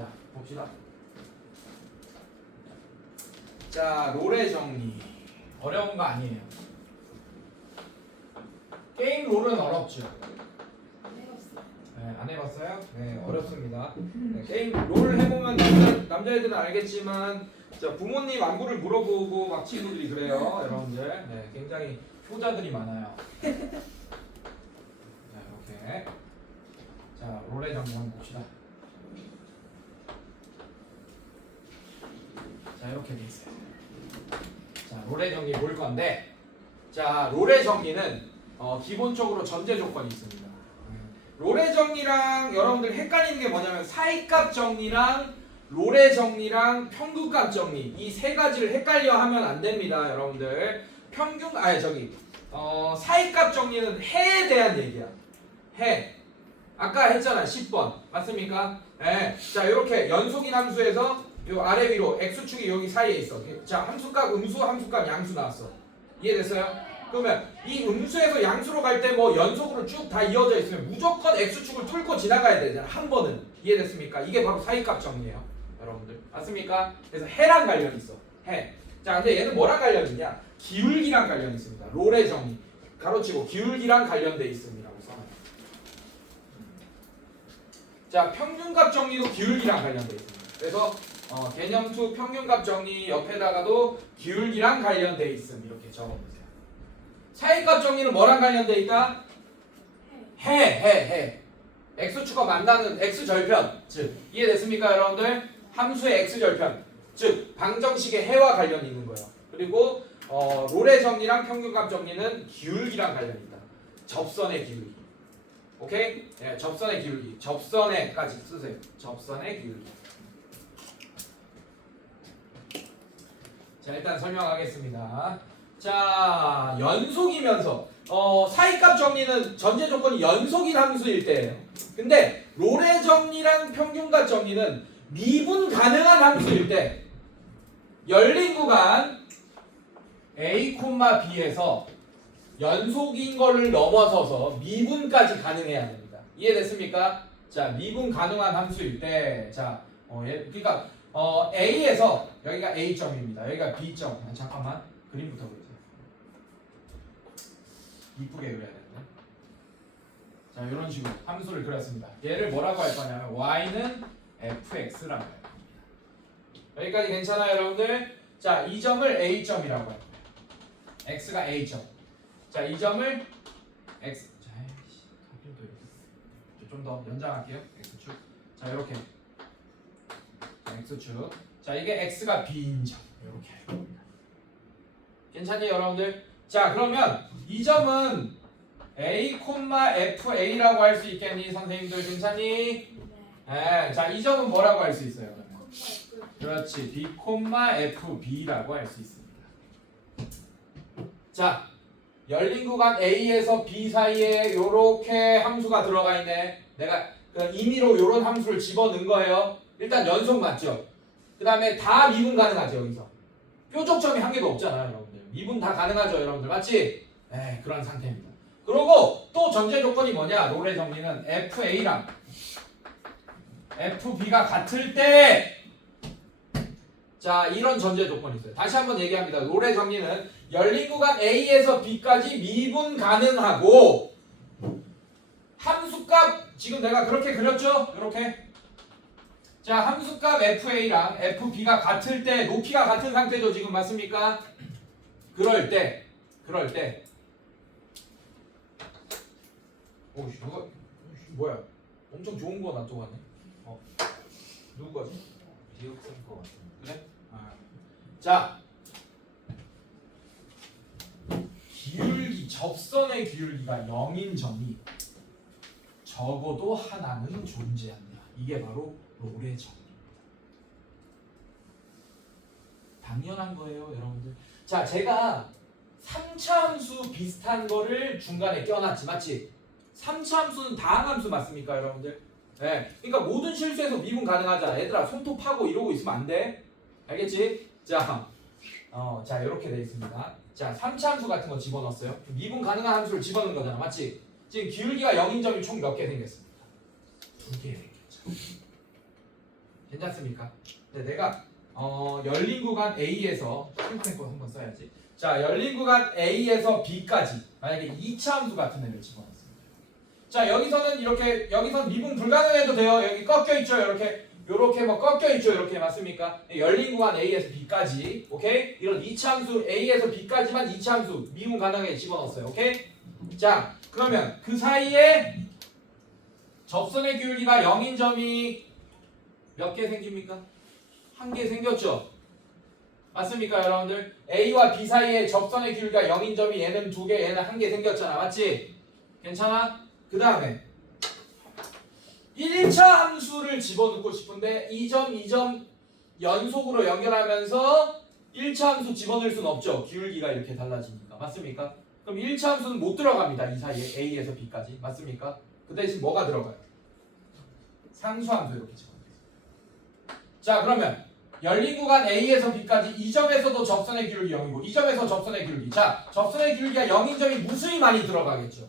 자, 봅시다. 자, 롤의 정리. 어려운 거 아니에요. 게임 롤은 어렵죠. 네, 안 해봤어요? 네, 어렵습니다. 네, 게임 롤 해보면 남자, 남자애들은 알겠지만 자, 부모님 안부를 물어보고 막 친구들이 그래요, 여러분들. 네, 굉장히 효자들이 많아요. 자, 이렇게. 자, 롤의 정리 한번 봅시다. 자, 이렇게 돼 있어요. 자, 롤의 정리 볼 건데, 자, 롤의 정리는 어, 기본적으로 전제 조건이 있습니다. 롤의 정리랑 여러분들 헷갈리는 게 뭐냐면 사이값 정리랑 롤의 정리랑 평균값 정리 이 세 가지를 헷갈려 하면 안 됩니다, 여러분들. 평균 아니 저기 어, 사이값 정리는 해에 대한 얘기야. 해. 아까 했잖아, 10번 맞습니까? 예. 자, 이렇게 연속인 함수에서 요 아래 위로 x축이 여기 사이에 있어. 자, 함수값 음수, 함수값 양수 나왔어. 이해됐어요? 그러면 이 음수에서 양수로 갈 때 뭐 연속으로 쭉 다 이어져 있으면 무조건 x축을 뚫고 지나가야 되잖아. 한 번은. 이해됐습니까? 이게 바로 사이값 정리예요. 여러분들. 맞습니까? 그래서 해랑 관련이 있어. 해. 자, 근데 얘는 뭐랑 관련이 있냐? 기울기랑 관련이 있습니다. 롤의 정리. 가로치고 기울기랑 관련돼 써놔요. 자, 평균값 정리도 기울기랑 관련돼 있습니다. 그래서 어, 개념 2 평균값 정리 옆에다가도 기울기랑 관련돼 있음 이렇게 적어보세요. 차이값 정리는 뭐랑 관련돼 있다? 해, 해, 해. x축과 만나는 x절편. 즉, 이해됐습니까, 여러분들? 함수의 x절편. 즉, 방정식의 해와 관련이 있는 거예요. 그리고 어, 롤의 정리랑 평균값 정리는 기울기랑 관련이 있다. 접선의 기울기. 오케이? 예, 접선의 기울기. 접선에까지 쓰세요. 접선의 기울기. 자, 일단 설명하겠습니다. 자, 연속이면서 어, 사이값 정리는 전제 조건이 연속인 함수일 때예요. 근데 롤의 정리랑 평균값 정리는 미분 가능한 함수일 때 열린 구간 a, b에서 연속인 거를 넘어서서 미분까지 가능해야 됩니다. 이해됐습니까? 자, 미분 가능한 함수일 때, 자, 어, 얘, 그러니까 어, A에서 여기가 A 점입니다. 여기가 B 점. 아, 잠깐만 그림부터 그리세요. 이쁘게 그려야 되는데. 자, 이런 식으로 함수를 그렸습니다. 얘를 뭐라고 할 거냐면 y는 fx라고 할 겁니다. 여기까지 괜찮아요, 여러분들? 자, 이 점을 A 점이라고 할 거예요. x가 A 점. 자, 이 점을 x. 자, 좀더 연장할게요. x축. 자, 이렇게. 자, x축. 자, 이게 x가 b인 점. 이렇게 할 겁니다. 괜찮니, 여러분들? 자, 그러면 이 점은 a, fa라고 할 수 있겠니, 선생님들? 괜찮니? 네. 자, 이 점은 뭐라고 할 수 있어요? 그렇지, b, fb라고 할 수 있습니다. 자, 열린 구간 A에서 B 사이에 이렇게 함수가 들어가 있네. 내가 그 임의로 이런 함수를 집어넣은 거예요. 일단 연속 맞죠? 그 다음에 다 미분 가능하죠, 여기서. 뾰족점이 한 개도 없잖아요, 여러분들. 미분 다 가능하죠, 여러분들. 맞지? 네, 그런 상태입니다. 그리고 또 전제 조건이 뭐냐? 롤의 정리는 FA랑 FB가 같을 때 자, 이런 전제 조건이 있어요. 다시 한번 얘기합니다. 롤의 정리는 열린 구간 A에서 B까지 미분 가능하고 함수값 지금 내가 그렇게 그렸죠? 이렇게 자 함수값 FA랑 FB가 같을 때 높이가 같은 상태죠 지금 맞습니까? 그럴 때 그럴 때 오씨 누가 오씨, 뭐야 엄청 좋은 거 놔둬갔네 어 누구 거지? 기억생 것 같은데. 그래? 아. 자 기울기 접선의 기울기가 0인 점이 적어도 하나는 존재한다. 이게 바로 롤의 정리입니다. 당연한 거예요, 여러분들. 자, 제가 3차 함수 비슷한 거를 중간에 껴놨지, 맞지? 3차 함수는 다항 함수 맞습니까, 여러분들? 네, 그러니까 모든 실수에서 미분 가능하잖아. 얘들아, 손톱하고 이러고 있으면 안 돼. 알겠지? 자, 어, 자 이렇게 돼 있습니다. 자, 3차 함수 같은 거 집어넣었어요. 미분 가능한 함수를 집어넣은 거잖아, 맞지? 지금 기울기가 0인 점이 총 몇 개 생겼습니다. 두개 생겼죠. 괜찮습니까? 네, 내가 어, 열린 구간 A에서 템포 한번 써야지. 자, 열린 구간 A에서 B까지 만약에 2차 함수 같은 애를 집어넣습니다. 자, 여기서는 이렇게 여기선 미분 불가능해도 돼요. 여기 꺾여 있죠. 이렇게 요렇게 뭐 꺾여 있죠. 이렇게 맞습니까? 열린 구간 A에서 B까지. 오케이? 이런 2차 함수 A에서 B까지만 2차 함수 미분 가능하게 집어넣었어요. 오케이? 자, 그러면 그 사이에 접선의 기울기가 0인 점이 몇 개 생깁니까? 한 개 생겼죠? 맞습니까, 여러분들? A와 B 사이에 접선의 기울기가 0인 점이 얘는 두 개, 얘는 한 개 생겼잖아. 맞지? 괜찮아? 그 다음에 1차 함수를 집어넣고 싶은데 2점, 2점 연속으로 연결하면서 1차 함수 집어넣을 수는 없죠. 기울기가 이렇게 달라지니까. 맞습니까? 그럼 1차 함수는 못 들어갑니다. 이 사이에 A에서 B까지. 맞습니까? 그 대신 뭐가 들어가요? 상수 함수 이렇게 집어넣겠습니다. 자 그러면 열린 구간 A에서 B까지 이 점에서도 접선의 기울기 0이고 이 점에서 접선의 기울기 자 접선의 기울기가 0인 점이 무수히 많이 들어가겠죠.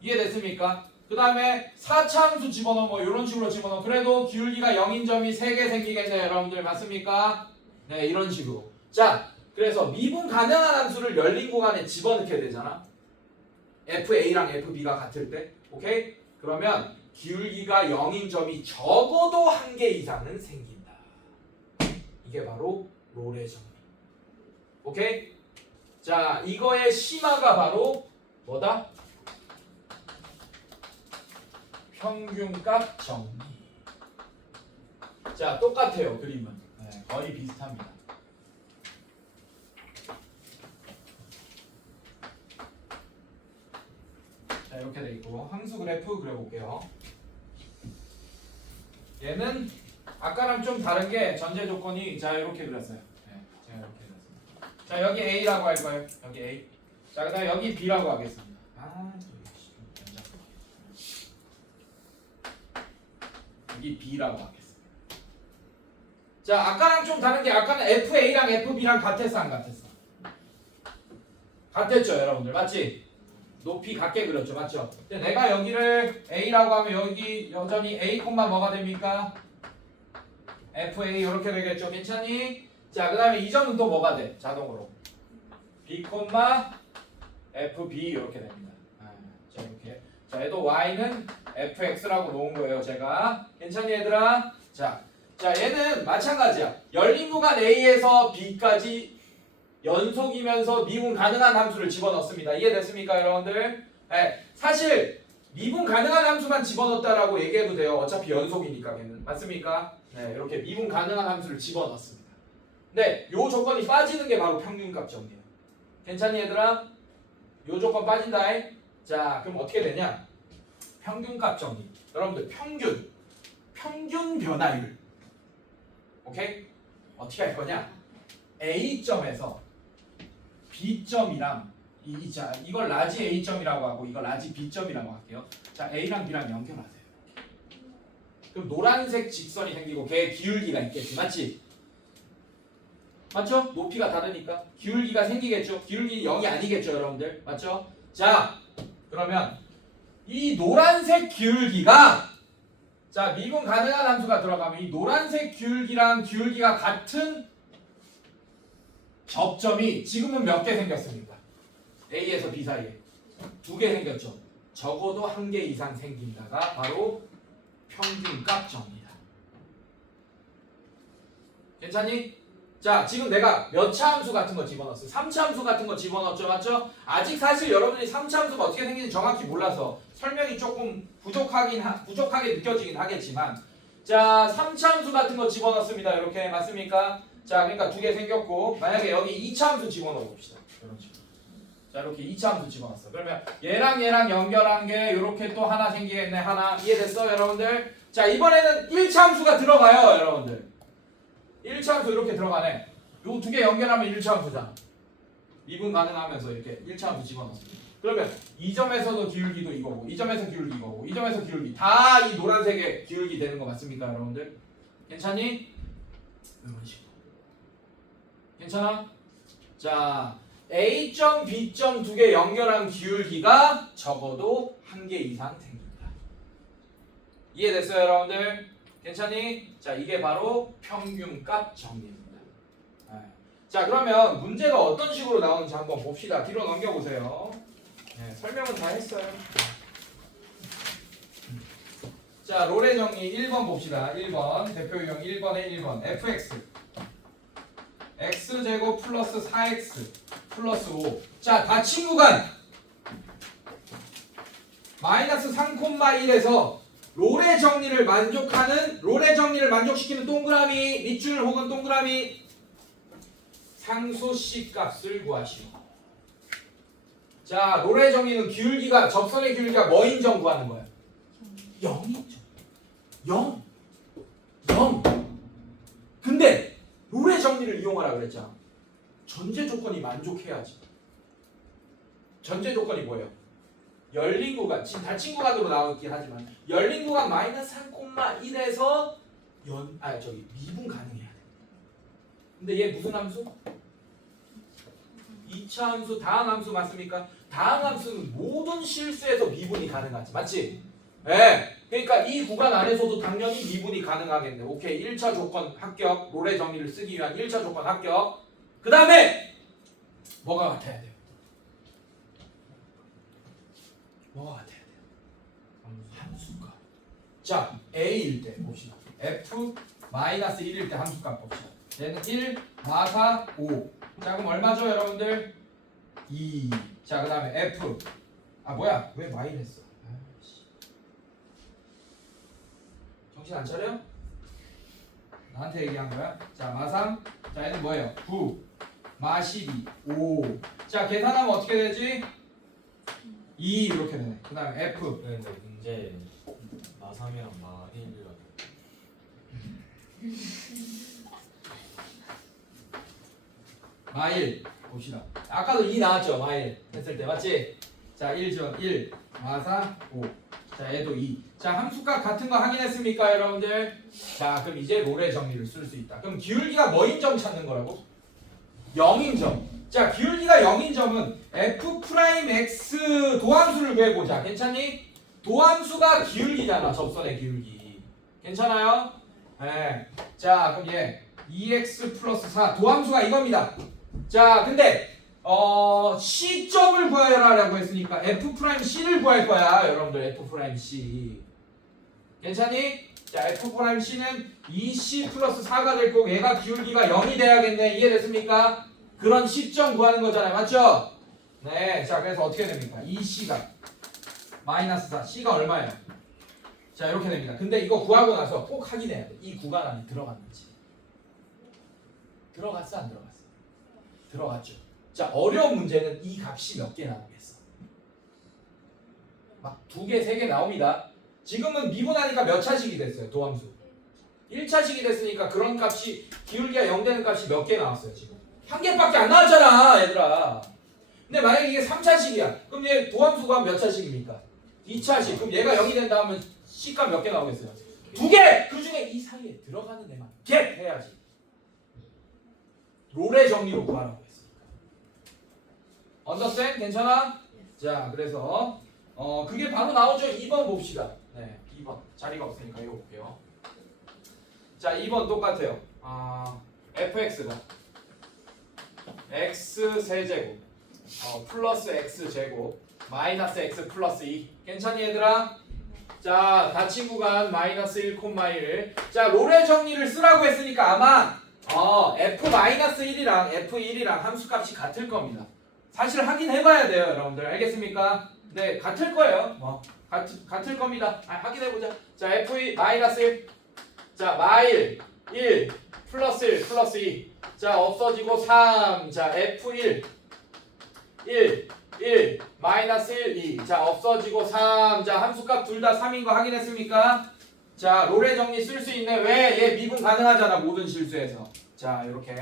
이해됐습니까? 그 다음에 4차 함수 집어넣어 뭐 이런 식으로 집어넣어 그래도 기울기가 0인 점이 3개 생기겠네요 여러분들 맞습니까? 네 이런 식으로 자 그래서 미분 가능한 함수를 열린 구간에 집어넣게 되잖아 FA랑 FB가 같을 때 오케이? 그러면 기울기가 0인 점이 적어도 한 개 이상은 생긴다 이게 바로 롤의 정리 오케이? 자 이거의 심화가 바로 뭐다? 평균값 정리. 자, 똑같아요, 그림은. 네, 거의 비슷합니다. 자, 이렇게 돼 있고 항수 그래프 그려볼게요. 얘는 아까랑 좀 다른 게 전제 조건이 자 이렇게 그렸어요. 네, 제가 이렇게 그렸습니다. 자 여기 A라고 할 거예요. 여기 A. 자 그다음 에 여기 B라고 하겠습니다. 아. 여기 B라고 하겠습니다. 자, 아까랑 좀 다른 게 아까는 FA랑 FB랑 같았어 안 같았어? 같았죠, 여러분들. 맞지? 높이 같게 그렸죠, 맞죠? 근데 내가 여기를 A라고 하면 여기 여전히 A 콤마 뭐가 됩니까? FA 이렇게 되겠죠, 괜찮니? 자, 그 다음에 이 점은 또 뭐가 돼? 자동으로 B 콤마 FB 이렇게 됩니다. 아, 자, 이렇게. 자, 얘도 Y는 fx라고 놓은 거예요, 제가. 괜찮니, 얘들아? 자, 자, 얘는 마찬가지야. 열린 구간 A에서 B까지 연속이면서 미분 가능한 함수를 집어넣습니다. 이해됐습니까, 여러분들? 네, 사실 미분 가능한 함수만 집어넣었다라고 얘기해도 돼요. 어차피 연속이니까 걔는 맞습니까? 네, 이렇게 미분 가능한 함수를 집어넣습니다. 근데 요 조건이 빠지는 게 바로 평균값 정리예요. 괜찮니, 얘들아? 요 조건 빠진다. 자, 그럼 어떻게 되냐? 평균값 정리. 여러분들 평균, 평균 변화율. 오케이? 어떻게 할 거냐? A 점에서 B 점이랑 이, 이- 자 이걸 라지 A 점이라고 하고 이걸 라지 B 점이라고 할게요. 자 A랑 B랑 연결하세요. 그럼 노란색 직선이 생기고 걔 기울기가 있겠지, 맞지? 맞죠? 높이가 다르니까 기울기가 생기겠죠. 기울기 0이 아니겠죠, 여러분들. 맞죠? 자, 그러면 이 노란색 기울기가 자 미분 가능한 함수가 들어가면 이 노란색 기울기랑 기울기가 같은 접점이 지금은 몇 개 생겼습니까? A에서 B 사이에 두 개 생겼죠. 적어도 한 개 이상 생긴다가 바로 평균값 정리다. 괜찮니? 자, 지금 내가 몇 차 함수 같은 거 집어넣었어요? 3차 함수 같은 거 집어넣었죠, 맞죠? 아직 사실 여러분들이 3차 함수가 어떻게 생기는지 정확히 몰라서 설명이 조금 부족하긴 하, 부족하게 느껴지긴 하겠지만 자, 3차 함수 같은 거 집어넣습니다. 이렇게 맞습니까? 자, 그러니까 두 개 생겼고 만약에 여기 2차 함수 집어넣어 봅시다. 자, 이렇게 2차 함수 집어넣었어. 그러면 얘랑 얘랑 연결한 게 이렇게 또 하나 생기겠네. 하나. 이해됐어, 여러분들? 자, 이번에는 1차 함수가 들어가요, 여러분들. 1차 함수 이렇게 들어가네. 요두개 연결하면 1차 함수잖아. 미분 가능하면서 이렇게 1차 함수 집어넣습니다. 그러면 이 점에서도 기울기도 이거고, 이 점에서 기울기 이거고, 이 점에서 기울기 다 이 노란색의 기울기 되는 거 맞습니까, 여러분들? 괜찮니? 이런 식으로. 괜찮아? 자, A점, B점 두 개 연결한 기울기가 적어도 한 개 이상 생긴다. 이해됐어요, 여러분들? 괜찮니? 자 이게 바로 평균값 정리입니다. 네. 자 그러면 문제가 어떤 식으로 나오는지 한번 봅시다. 뒤로 넘겨보세요. 네, 설명은 다 했어요. 자 롤의 정리 1번 봅시다. 1번 대표 유형 1번에 1번 fx x제곱 플러스 4x 플러스 5. 자 닫힌 구간 마이너스 3,1에서 롤의 정리를 만족하는 롤의 정리를 만족시키는 동그라미 밑줄 혹은 동그라미 C 값을 구하시오. 자 롤의 정리는 기울기가 접선의 기울기가 뭐인 점 구하는 거야? 0이죠. 0. 0. 근데 이용하라 그랬잖아. 전제 조건이 만족해야지. 전제 조건이 뭐예요? 열린 구간, 지금 닫힌 구간으로 나오긴 하지만 열린 구간 마이너스 3,1에서 연, 아 저기 미분 가능해야 돼. 근데 얘 무슨 함수? 2차 함수, 다항 함수 맞습니까? 다항 함수는 모든 실수에서 미분이 가능하지, 맞지? 네. 그러니까 이 구간 안에서도 당연히 미분이 가능하겠네. 오케이, 1차 조건 합격, 롤의 정리를 쓰기 위한 1차 조건 합격. 그 다음에 뭐가 같아야 돼요? 뭐가 같아야 돼요? 함수값. 자, A일 때 봅시다. F 마이너스 1일 때 함수값 봅시다. 얘는 1, 마사 5. 자, 그럼 얼마죠, 여러분들? 2. 자, 그 다음에 F. 아, 뭐야? 왜 마이너스? 아이씨. 정신 안 차려? 나한테 얘기한 거야? 자, 마3. 자, 얘는 뭐예요? 9. 마 12. 5. 자, 계산하면 어떻게 되지? 2 이렇게 되네. 그 다음에 F. 근데 문제 마3이랑 마1이랑 마일 봅시다. 아까도 2 나왔죠? 마일 했을 때 맞지? 자, 1죠. 1, 마사 5. 자, 얘도 2. 자, 함수값 같은 거 확인했습니까, 여러분들? 자, 그럼 이제 롤의 정리를 쓸 수 있다. 그럼 기울기가 뭐인 점 찾는 거라고? 0인 점. 자, 기울기가 0인 점은 f 프라임 x 도함수를 구해보자. 괜찮니? 도함수가 기울기잖아, 접선의 기울기. 괜찮아요? 네. 자, 그럼 얘 2x 플러스 4 도함수가 이겁니다. 자, 근데 어 C점을 구하라라고 했으니까 F 프라임 C를 구할 거야, 여러분들 F 프라임 C. 괜찮니? 자, F 프라임 C는 2C 플러스 4가 될 거고 얘가 기울기가 0이 돼야겠네. 이해됐습니까? 그런 C점 구하는 거잖아요, 맞죠? 네, 자 그래서 어떻게 됩니까? 2C가 마이너스 4, C가 얼마예요? 자 이렇게 됩니다. 근데 이거 구하고 나서 꼭 확인해야 돼. 이 구간 안에 들어갔는지. 들어갔어, 안 들어갔어? 들어갔죠. 자, 어려운 문제는 이 값이 몇 개 나오겠어? 막 두 개, 세 개 나옵니다. 지금은 미분하니까 몇 차식이 됐어요, 도함수? 1차식이 됐으니까 그런 값이, 기울기가 0 되는 값이 몇 개 나왔어요, 지금? 한 개밖에 안 나왔잖아, 얘들아. 근데 만약에 이게 3차식이야. 그럼 얘 도함수가 몇 차식입니까? 2차식. 그럼 얘가 0이 된다 하면 C값 몇 개 나오겠어요? 두 개! 그 중에 이 사이에 들어가는 애만 겟! 해야지. 롤의 정리로 구하라고. 언더스탠? 괜찮아? 자, 그래서 어 그게 바로 나오죠. 2번 봅시다. 네, 2번. 자리가 없으니까 이거 볼게요. 자, 2번 똑같아요. 아, fx가 x 세제곱 어, 플러스 x 제곱 마이너스 x 플러스 2 괜찮니 얘들아? 자, 닫힌 구간 마이너스 1,1 자, 롤의 정리를 쓰라고 했으니까 아마 어, f-1이랑 f1이랑 함수값이 같을 겁니다. 사실 확인해봐야 돼요, 여러분들. 알겠습니까? 네, 같을 거예요. 뭐 같, 같을 겁니다. 아, 확인해보자. 자, f1 마이너스 1. 자, 마일 1 플러스 1 플러스 2. 자, 없어지고 3. 자, f1 1 1 마이너스 1 2. 자, 없어지고 3. 자, 함수값 둘 다 3인 거 확인했습니까? 자, 롤의 정리 쓸 수 있네. 왜? 얘 미분 가능하잖아. 모든 실수에서. 자, 이렇게.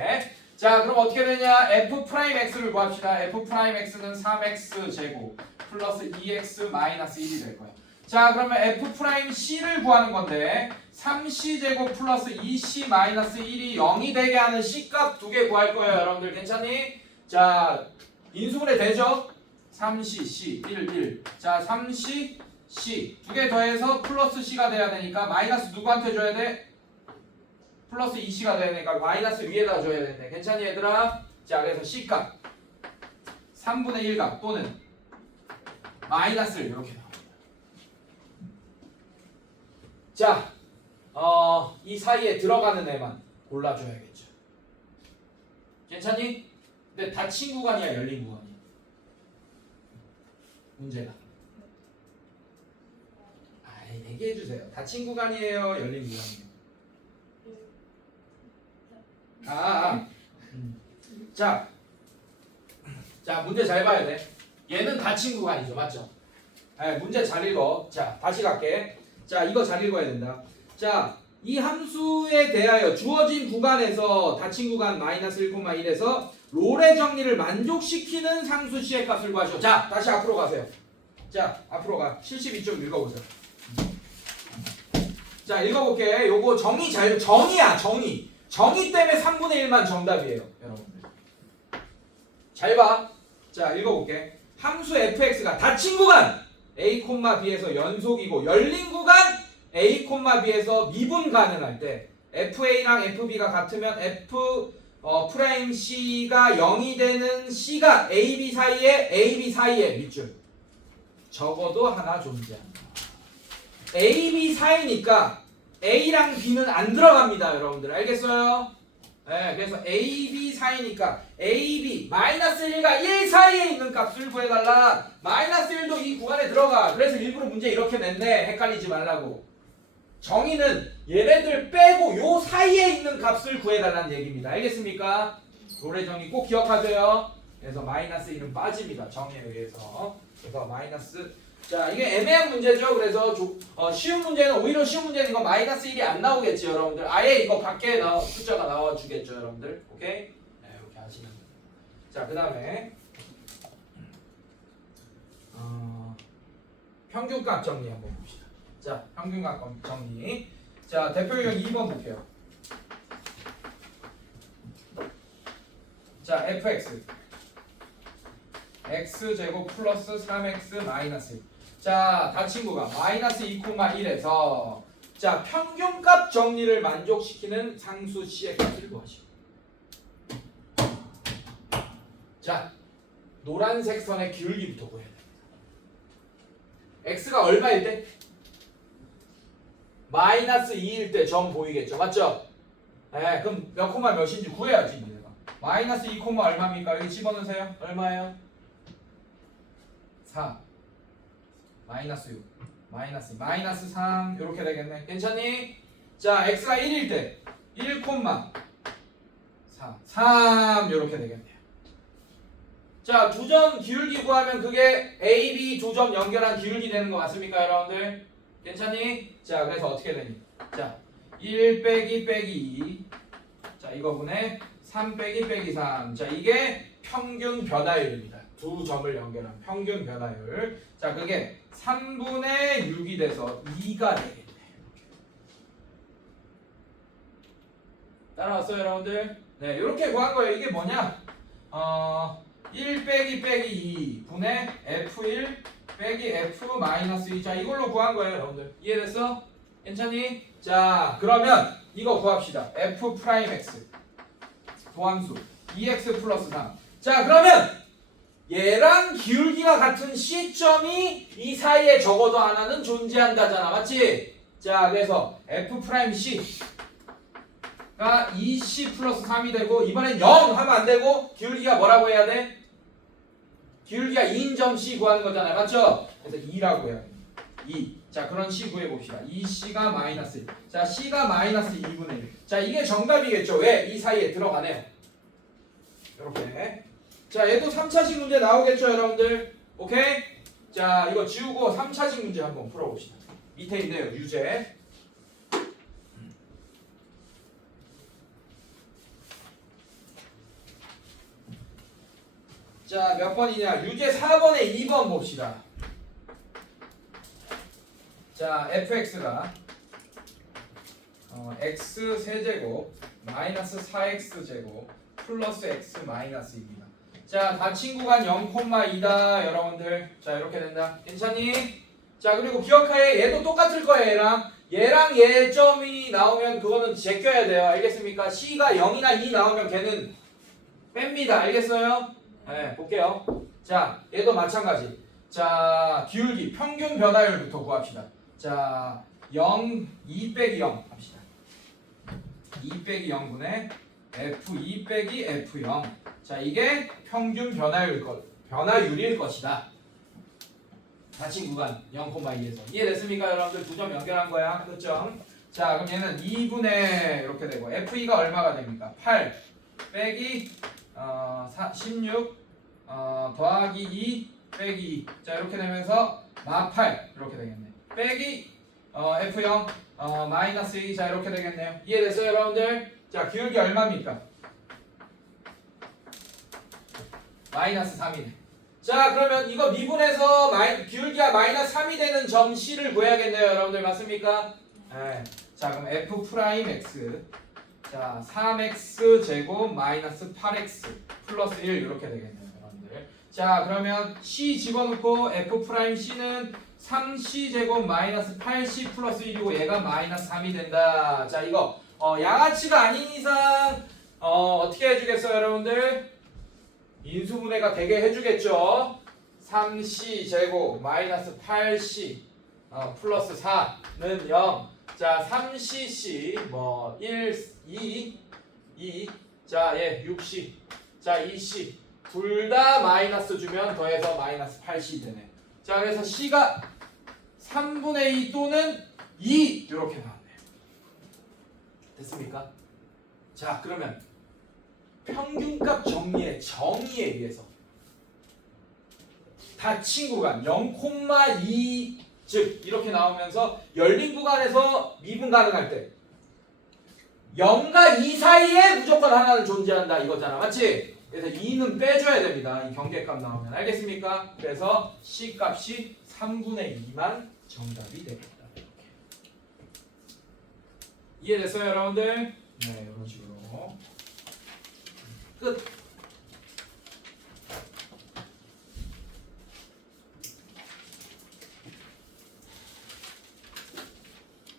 자, 그럼 어떻게 되냐? f 프라임 x를 구합시다. f 프라임 x는 3x 제곱 플러스 2x 마이너스 1이 될 거야. 자, 그러면 f 프라임 c를 구하는 건데 3c 제곱 플러스 2c 마이너스 1이 0이 되게 하는 c 값 두 개 구할 거예요. 여러분들 괜찮니? 자, 인수분해 되죠? 3c c 1 1. 자, 3c C 두 개 더해서 플러스 C가 돼야 되니까 마이너스 누구한테 줘야 돼? 플러스 2C가 돼야 되니까 마이너스 위에다 줘야 되는데 괜찮니 얘들아? 자 그래서 C값 3분의 1값 또는 마이너스를 이렇게 나옵니다. 자, 어, 이 사이에 들어가는 애만 골라줘야겠죠. 괜찮니? 근데 닫힌 구간이야, 열린 구간이야. 문제가. 아이, 얘기해 주세요. 닫힌 구간이에요, 열린 구간이에요. 아, 아. 음. 자, 자 문제 잘 봐야 돼. 얘는 닫힌 구간이죠, 맞죠? 네, 문제 잘 읽어. 자, 다시 갈게. 자, 이거 잘 읽어야 된다. 자, 이 함수에 대하여 주어진 구간에서 닫힌 구간 마이너스 1,1에서 롤의 정리를 만족시키는 상수 C의 값을 구하시오. 자, 다시 앞으로 가세요. 자, 앞으로 가. 72쪽 읽어보세요. 자, 읽어볼게. 요거 정의 잘, 정의야, 정의. 정의 때문에 3분의 1만 정답이에요, 여러분들. 잘 봐. 자, 읽어볼게. 함수 fx가 닫힌 구간 a, b에서 연속이고 열린 구간 a, b에서 미분 가능할 때 fa랑 fb가 같으면 f 어, 프라임 c가 0이 되는 c가 ab 사이에 ab 사이에 밑줄 적어도 하나 존재한다. ab 사이니까 a랑 b는 안 들어갑니다, 여러분들. 알겠어요? 네, 그래서 A, B 사이니까 A, B 마이너스 1과 1 사이에 있는 값을 구해달라. 마이너스 1도 이 구간에 들어가. 그래서 일부러 문제 이렇게 냈네. 헷갈리지 말라고. 정의는 얘네들 빼고 요 사이에 있는 값을 구해달라는 얘기입니다. 알겠습니까? 노래 정의 꼭 기억하세요. 그래서 마이너스 1은 빠집니다. 정의에 의해서. 그래서 마이너스 자 이게 애매한 문제죠. 그래서 조- 어, 쉬운 문제는 오히려 쉬운 문제는 이거 마이너스 1이 안 나오겠지 여러분들. 아예 이거 밖에 나 숫자가 나와 주겠죠 여러분들. 오케이? 네 이렇게 하시면 됩니다. 자 그다음에 어, 평균값 정리 한번 봅시다. 자 평균값 정리. 자 대표 유형 2번 볼게요. 자 fx x 제곱 플러스 3x 마이너스 1. 자, 닫힌 구간 마이너스 2,1에서 자 평균값 정리를 만족시키는 상수 C의 값을 구하시오. 자, 노란색 선의 기울기부터 구해야 됩니다. x가 얼마일 때? 마이너스 2일 때 점 보이겠죠, 맞죠? 네, 그럼 몇 콤마 몇인지 구해야지 내가. 마이너스 2 콤마 얼마입니까? 여기 집어넣으세요. 얼마예요? 4 마이너스 6 마이너스 마이너스 3 이렇게 되겠네. 괜찮니? 자 x가 1일 때 1, 4 3 이렇게 되겠네요 자 두 점 기울기 구하면 그게 a, b 두 점 연결한 기울기 되는 거 맞습니까 여러분들? 괜찮니? 자 그래서 어떻게 되니? 자1 빼기 빼기 2자 이거분에 3 빼기 빼기 3자 이게 평균 변화율입니다 두 점을 연결한 평균 변화율. 자, 그게 3분의 6이 돼서 2가 되겠네. 따라왔어요, 여러분들? 네, 이렇게 구한 거예요. 이게 뭐냐? 어, 1 빼기 빼기 2 분의 F1 빼기 F 마이너스 2. 자, 이걸로 구한 거예요, 여러분들. 이해됐어? 괜찮니? 자, 그러면 이거 구합시다. F 프라임 X. 도함수. 2x 플러스 3. 자, 그러면 얘랑 기울기가 같은 시점이 이 사이에 적어도 하나는 존재한다잖아 맞지? 자 그래서 f 프라임 c가 2c 플러스 3이 되고 이번엔 0 하면 안 되고 기울기가 뭐라고 해야 돼? 기울기가 2인 점 c 구하는 거잖아 맞죠? 그래서 2라고 해야 돼 2. 자 그런 c 구해봅시다 2c가 마이너스 1. 자 c가 마이너스 2분의 1. 자 이게 정답이겠죠 왜? 이 사이에 들어가네요 이렇게 자, 얘도 3차식 문제 나오겠죠, 여러분들? 오케이? 자, 이거 지우고 3차식 문제 한번 풀어봅시다. 밑에 있네요, 유제. 자, 몇 번이냐? 유제 4번에 2번 봅시다. 자, fx가 어, x 세제곱 마이너스 4x 제곱 플러스 x 마이너스 2입니다. 자, 다 친구간 0,2다 여러분들. 자, 이렇게 된다. 괜찮니? 자 그리고 기억하에 얘도 똑같을 거예요 얘랑 얘랑 얘 점이 나오면 그거는 제껴야 돼요 알겠습니까? C가 0이나 2 나오면 걔는 뺍니다 알겠어요? 네 볼게요 자 얘도 마찬가지 자 기울기 평균 변화율부터 구합시다 자 0, 2 빼기 0 합시다 2 빼기 0분의 F2 빼기 F0 자 이게 평균 변화율 것 변화율일 것이다. 닫힌 구간 0,2에서. 이해됐습니까 여러분들? 두 점 연결한 거야. 끝점 자 그럼 얘는 2분의 이렇게 되고 F2가 얼마가 됩니까? 8 빼기 어, 4, 16 어, 더하기 2 빼기 2. 자 이렇게 되면서 마8 이렇게 되겠네. 빼기 어, F0 어, 마이너스 2. 자 이렇게 되겠네요. 이해됐어요 여러분들 자 기울기 얼마입니까? 마이너스 3이네. 자 그러면 이거 미분해서 마이, 기울기가 마이너스 3이 되는 점 C를 구해야겠네요 여러분들. 맞습니까? 네. 자 그럼 F 프라임 X. 자 3X 제곱 마이너스 8X 플러스 1 이렇게 되겠네요 여러분들. 자 그러면 C 집어넣고 F 프라임 C는 3C 제곱 마이너스 8C 플러스 1이고 얘가 마이너스 3이 된다. 자 이거 어, 양아치가 아닌 이상 어, 어떻게 해주겠어요 여러분들? 인수분해가 되게 해주겠죠. 3c 제곱 마이너스 8c 어, 플러스 4는 0. 자, 3cc 뭐 1, 2, 2. 자, 예, 6c. 자, 2c. 둘 다 마이너스 주면 더해서 마이너스 8c 되네. 자, 그래서 c가 3분의 2 또는 2 이렇게 나왔네요. 됐습니까? 자, 그러면 평균값 정리의 정의에 의해서 닫힌 구간 0,2 즉 이렇게 나오면서 열린 구간에서 미분 가능할 때 0과 2 사이에 무조건 하나는 존재한다 이거잖아 맞지? 그래서 2는 빼줘야 됩니다 이 경계값 나오면 알겠습니까? 그래서 C 값이 3분의 2만 정답이 되겠다 이해됐어요 여러분들? 네 이런 식으로 끝.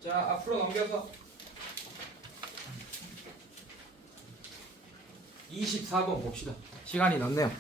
자, 앞으로 넘겨서 24번 봅시다. 시간이 넘네요.